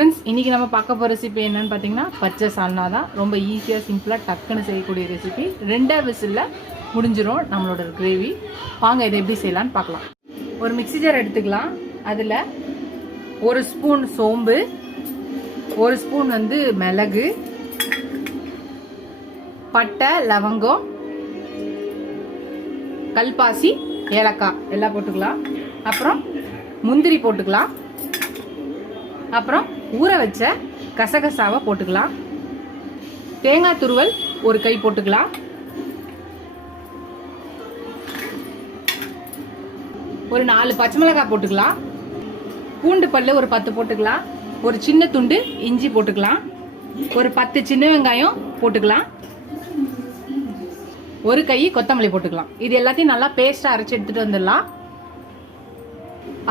Friends, இன்றைக்கி நம்ம பார்க்க போகிற ரெசிபி என்னென்னு பார்த்தீங்கன்னா பச்சை சால்னா தான். ரொம்ப ஈஸியாக சிம்பிளாக டக்குன்னு செய்யக்கூடிய ரெசிபி. 2 விசிலில் முடிஞ்சிடும் நம்மளோட கிரேவி. வாங்க இதை எப்படி செய்யலான்னு பார்க்கலாம். ஒரு மிக்ஸி ஜார் எடுத்துக்கலாம். அதில் 1 ஸ்பூன் சோம்பு, 1 ஸ்பூன் மிளகு, பட்டை, லவங்கம், கல்பாசி, ஏலக்காய் எல்லாம் போட்டுக்கலாம். அப்புறம் முந்திரி போட்டுக்கலாம். அப்புறம் ஊற வச்ச கசகசாவை போட்டுக்கலாம். தேங்காய் துருவல் 1 கை போட்டுக்கலாம். ஒரு 4 பச்சை மிளகாய் போட்டுக்கலாம். பூண்டு பல்லு ஒரு 10 போட்டுக்கலாம். ஒரு சின்ன துண்டு இஞ்சி போட்டுக்கலாம். ஒரு 10 சின்ன வெங்காயம் போட்டுக்கலாம். 1 கை கொத்தமல்லி போட்டுக்கலாம். இது எல்லாத்தையும் நல்லா பேஸ்டா அரைச்சு எடுத்துட்டு வந்துடலாம்.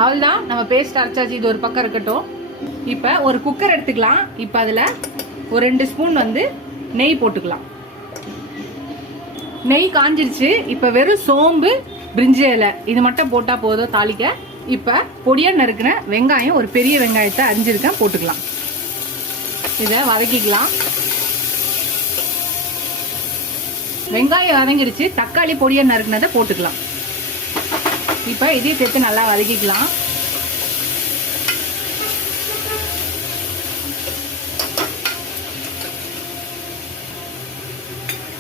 அவ்வளவுதான், நம்ம பேஸ்ட் அரைச்சாச்சு. இது ஒரு பக்கம் இருக்கட்டும். இப்ப ஒரு குக்கர் எடுத்துக்கலாம். இப்ப அதுல ஒரு 2 ஸ்பூன் நெய் போட்டுக்கலாம். நெய் காஞ்சிருச்சு. இப்ப வெறும் சோம்பு, பிரிஞ்சி இலை இது மட்டும் போட்டா போதும் தாளிக்க. இப்ப பொடியா நறுக்கின வெங்காயம், ஒரு பெரிய வெங்காயத்தை அரிஞ்சிருக்கேன் போட்டுக்கலாம். இத வதக்கிக்கலாம். வெங்காயம் வதங்கிடுச்சு. தக்காளி பொடியா நறுக்கினதை போட்டுக்கலாம். இப்ப இதையும் சேர்த்து நல்லா வதக்கிக்கலாம்.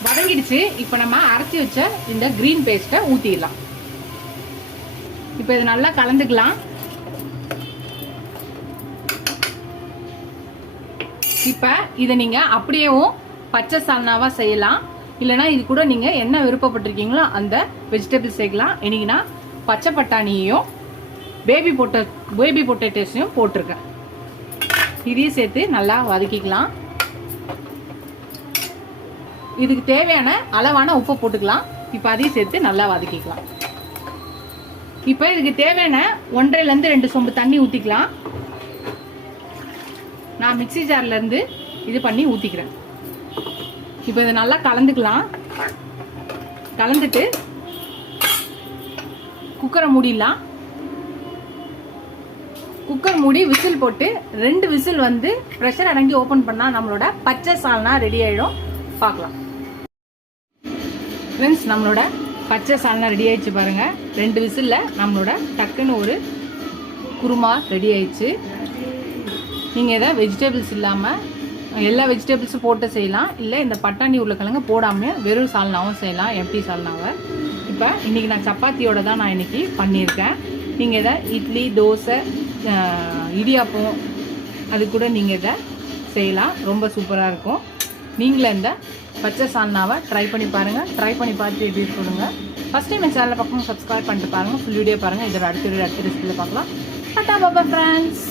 வதங்கிடுச்சு. இப்ப நம்ம அரைச்சி வச்ச இந்த கிரீன் பேஸ்ட்டை ஊத்திடலாம். இப்ப இது நல்லா கலந்துக்கலாம். இப்ப இதை நீங்க அப்படியேவும் பச்சை சால்னாவா செய்யலாம். இல்லைன்னா இது கூட நீங்க என்ன விருப்பப்பட்டிருக்கீங்களோ அந்த வெஜிடபிள் சேர்க்கலாம். இன்னைக்கு நான் பச்சை பட்டாணியையும் பேபி பொட்டேட்டோஸையும் போட்டிருக்கேன். இதையும் சேர்த்து நல்லா வதக்கிக்கலாம். இதுக்கு தேவையான அளவான உப்பு போட்டுக்கலாம். இப்ப அதையும் சேர்த்து நல்லா வதக்கிக்கலாம். இப்ப இதுக்கு தேவையான 1.5 2 சொம்பு தண்ணி ஊத்திக்கலாம். நான் மிக்ஸி ஜார்ல இருந்து இது பண்ணி ஊத்திக்கிறேன். இப்ப இதை நல்லா கலந்துக்கலாம். கலந்துட்டு குக்கரை மூடிடலாம். குக்கர் மூடி விசில் போட்டு 2 விசில் ப்ரெஷர் அடங்கி ஓபன் பண்ணா நம்மளோட பச்சை சால்னா ரெடி ஆயிடும். பார்க்கலாம். ஃப்ரெண்ட்ஸ், நம்மளோட பச்சை சால்னா ரெடி ஆயிடுச்சு பாருங்க. 2 விசில்ல நம்மளோட டக்குன்னு ஒரு குருமா ரெடி ஆயிடுச்சு. நீங்க இதை வெஜிடபிள்ஸ் இல்லாம எல்லா வெஜிடபிள்ஸும் போட்டு செய்யலாம். இல்லை இந்த பட்டாணி உருளைக்கிழங்கு போடாம வெறும் சால்னாவும் செய்யலாம், எம்டி சால்னாவை. இப்போ இன்னைக்கு நான் சப்பாத்தியோட தான் நான் இன்னைக்கு பண்ணியிருக்கேன். நீங்கள் இதை இட்லி, தோசை, இடியாப்பம் அது கூட நீங்கள் இதை செய்யலாம். ரொம்ப சூப்பராக இருக்கும். நீங்களும் இந்த பச்சை சால்னாவை ட்ரை பண்ணி பாருங்கள். ட்ரை பண்ணி பார்த்து எப்படி சொல்லுங்கள். ஃபஸ்ட் டைம் என் சேனலை பக்கம் சப்ஸ்கிரைப் பண்ணிட்டு பாருங்கள். ஃபுல் வீடியோ பாருங்கள். இதோட அடுத்த ரெசிபியில் பார்க்கலாம். Tata bye friends.